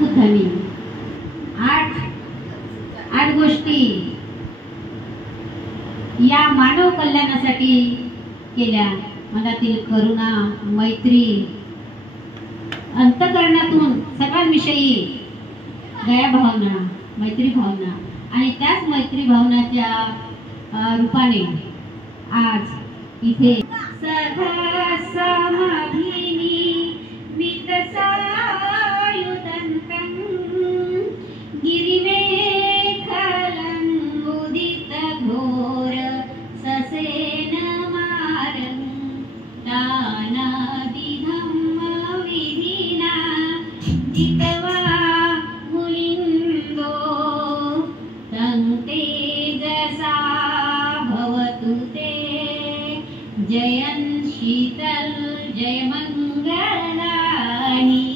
बुद्धांनी आठ आठ गोष्टी या मानव कल्याणासाठी केल्या. मनातील करुणा, मैत्री, अंतःकरणातून सर्वांविषयी दया भावना, मैत्री भावना आणि त्याच मैत्री भावनाच्या रूपाने आज इथे सदा समाधिनी वितसायुतंतं गिरिमेखलं उदित घोर ससेन मारं तानादि धम्म विधिना जितवा मुनिन्दो तं तेजसा भवतु ते जयन् शीतल जय मंगलानी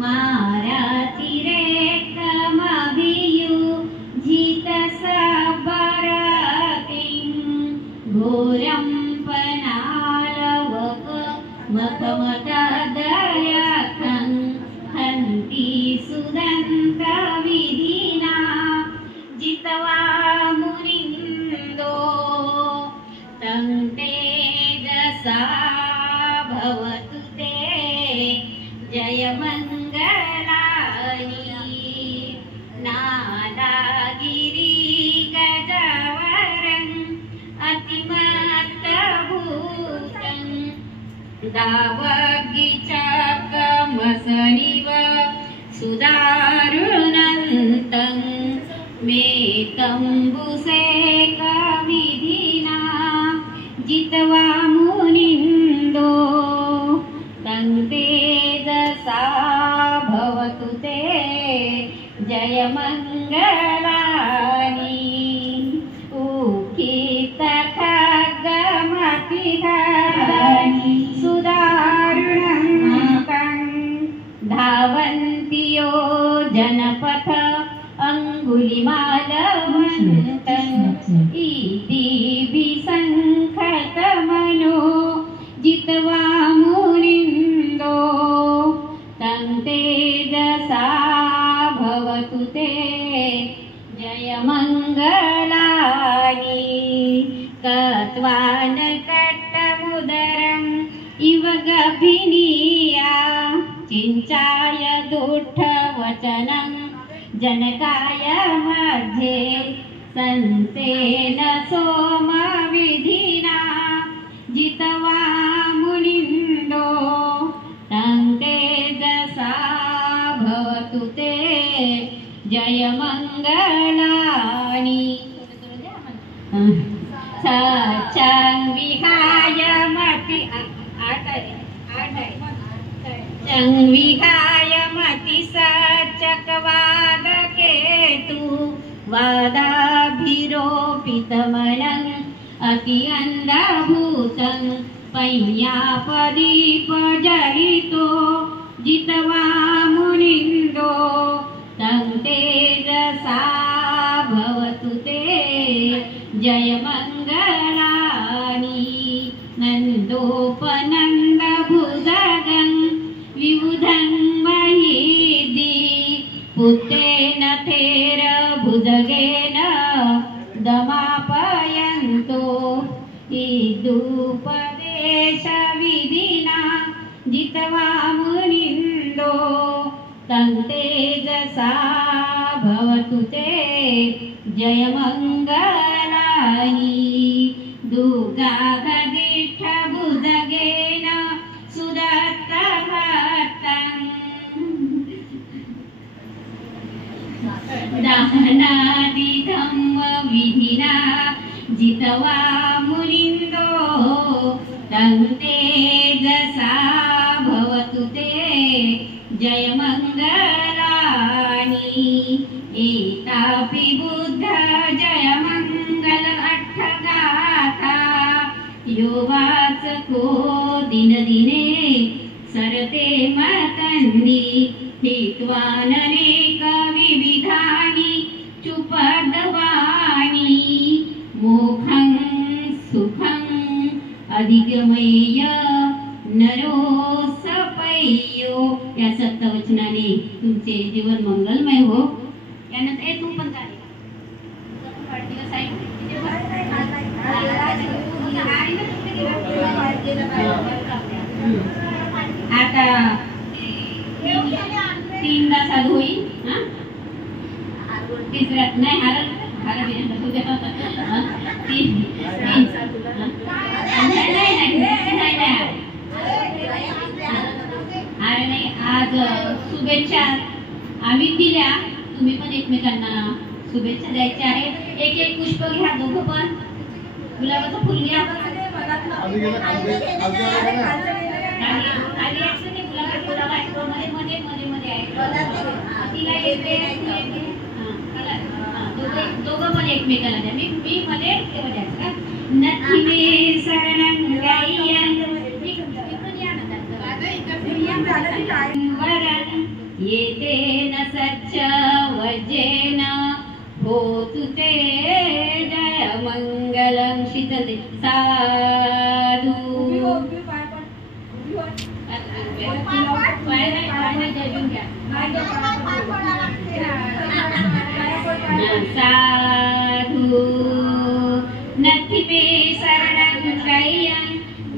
माराती रेखमभियु जित सबरातिं घोरं पनालवक मखमता दयातं हन्ति सुदन्त विधिना जितवा मुनिन्दो तं तेजसा भवतु ते जय मंगलानी नादागिरी गजवरं अतिमत्तभूतं दावगिचकमसनिव सुदारुणन्तं मेतम्बुसेकविधिना जितवा मुनिन्दो तं तेजसा भवतु ते जय मंगलानी उखित खड्गमतिहरणी सुदारुणं धावन्ति यो जनपथ अंगुलिमालवन्तं इति विसंखतमनो जितवा मुनिन्दो तं तेजसा भवतु ते जय मंगलानी कत्वान कट्टमुदरं इव गभिनीया चिंचाय दुष्टवचनं जनकाय मध्ये संतेन सोमविधिना जितवा मुनिन्दो तं तेजसा भवतु ते जय मंगलानी सचं विहाय मति चं विहाय मति सचकवादकेतु वादाभिरोपितमनं अति अन्धभूतं पय्यापदीपजलितो जितवा मुनिन्दो तं तेजसा भवतु ते जय मंगलानी नन्दोपनन्दभुजगं विबुधं महीदि पुत्रेण थेर भुजगेन दमापयन्तो इदुपदेशविधिना जितवा मुनिन्दो तं तेजसा भवतु ते जय मंगलानी दुर्गाघदिष्ठ भुजगेन सुदत्तहस्तं दानादि धम्म विधिना जितवा मुनिन्दो तं तेजसा भवतु ते जय मंगलानी एतापि बुद्ध जय मंगल अट्ठगाथा यो वाचको दिन दिने सरते मतन्नि हित्वाननेक विविधानि चुपदवानि मोखं सुखं अधिगमय्य नरो सपय्यो या 27 वचनाने तुमचे जीवन मंगलमय हो. यानंतर तू पण काय वाढदिवस आहे आता 3दा चालू होईल. तिसऱ्या नाही हरल अरे नाही आज शुभेच्छा आम्ही दिल्या. तुम्ही पण एकमेकांना शुभेच्छा द्यायच्या आहेत. एक एक पुष्प घ्या. दोघं पण गुलाबाचं फुल घ्या. दोघं पण एकमेकाला द्या. मी मध्ये तेव्हा द्यायचं का. नथी मे शरणं गय्यं वरं येतेन सच्च वज्रेन होतु ते जय मंगलं शितते साधु. साधु नथि मे शरणं गय्यं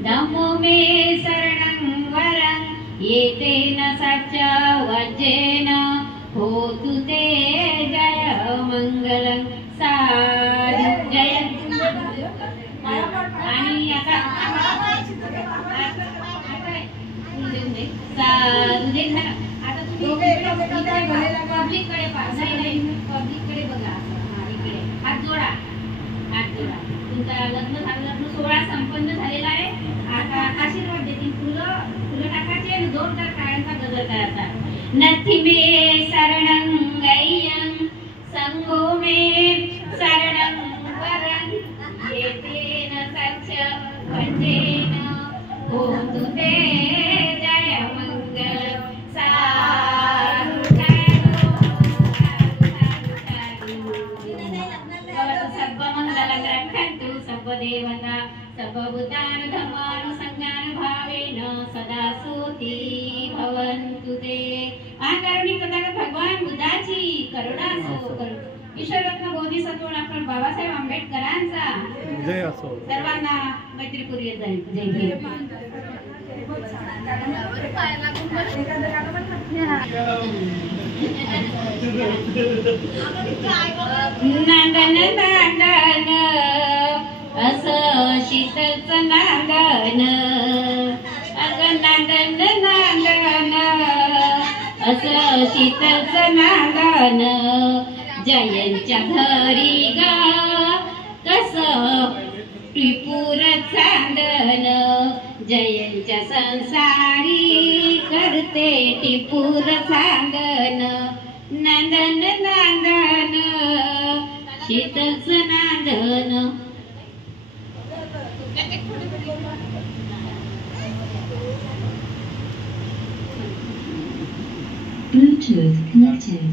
धम्मो मे शरणं वरं येतेन सच्च वज्रेन होतु ते जय मंगलं साधु. जय आणि आता साधु आता तुम्ही पब्लिककडे पब्लिककडे बघा. इकडे हात जोडा. तुमचा लग्न सोहळा संपन्न झालेला आहे. आता आशीर्वाद देतील. फुलं टाकायचे आणि जोरदार टाळ्यांचा गजर करायचा. नथि मे शरणं गय्यं संघो मे शरणं वरं येतेन सच्च वज्रेन होतु ते जय मंगलं साधु. सर्वमंगलं रक्षन्तु सर्वदेवता सर्वभूतान् धर्मानुसंज्ञान भावेन सदा सुखी भवन्तु ते. आकारुणिक तथागत भगवान बुद्धाची करुणा असो. ईश्वररत्न बोधिसत्व डॉक्टर बाबासाहेब आंबेडकरांचा जय असो. सर्वांना मैत्रीपूर्वक जय जय. नांदन नांदन असं शीतलचं नांदन. अगं नांदन नांदन असं शीतलचं नांदन. जयंच्या घरी ग कसं त्रिपुर चांदन. जयंच्या संसारी करते टिपूर चांदन. नांदन नांदन शीतलचं नांदन. Bluetooth connected.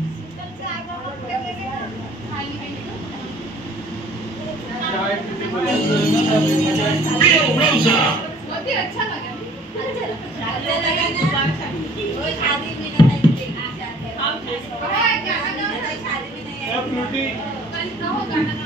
अच्छा लगा ना.